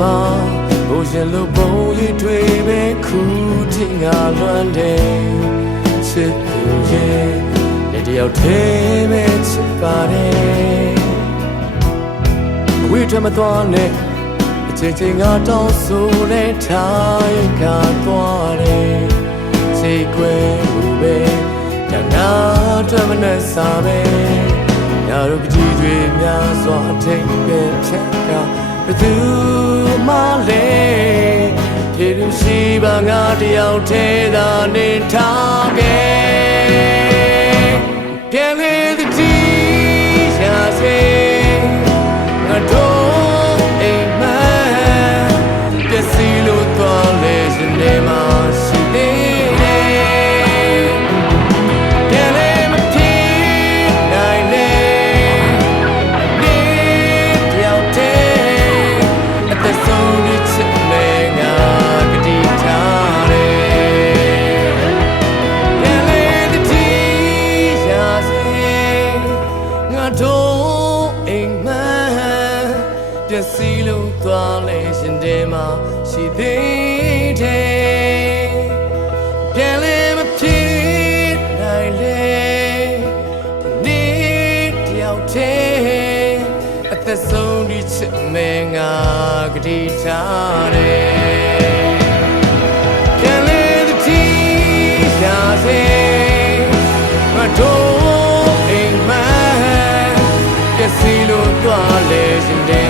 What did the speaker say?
မှာဘိုးရှင်လိုပုံရိပ်တွေပဲခုထိငါလွမ်းတယ်ချစ်သူရဲ့နေတယောက်တည်းပဲချစ်ပါတယ်ဝိထမသွားနဲ့အချိန်ချင်းငါတောင်းဆိုလဲထားရင်ကသွားတယ်စိတ်ကွယ်လို့ပဲတငါထွက်မနဲ့စားပဲညတို့ကြည်တွေများစွာအထိန်ပဲဖြတ်ကဘယ်သူမှလည်းဖြေလို့ရှိပါငါတယောက်တည်းသာနေထားခဲ့ပြန်လေသတိရစေငါတို့အိမ်မက်ပျက်စီးလို့သွားလေရှင်နေမှာရှိသေးတယ်ပြန်လေမဖြစ်နိုင်လေနေတယောက်တည်းအသက်ဆုံးဒီချစ်မေငါကတိထားတယ်ပြန်လေသတိရစေငါတို့အိမ်မက်ပျက်စီးလို့သွားလေရှင်တဲမှာရှိသေးတယ်ပြန်လေမဖြစ်နိုင်လေနေတယောက်တည်းအသက်ဆုံးဒီချစ်မေငါကတိထားတယ်ပြန်လေသတိရစေငါတို့အိမ်မက်ပျက်စီးလို့သွားလေရှင်တဲ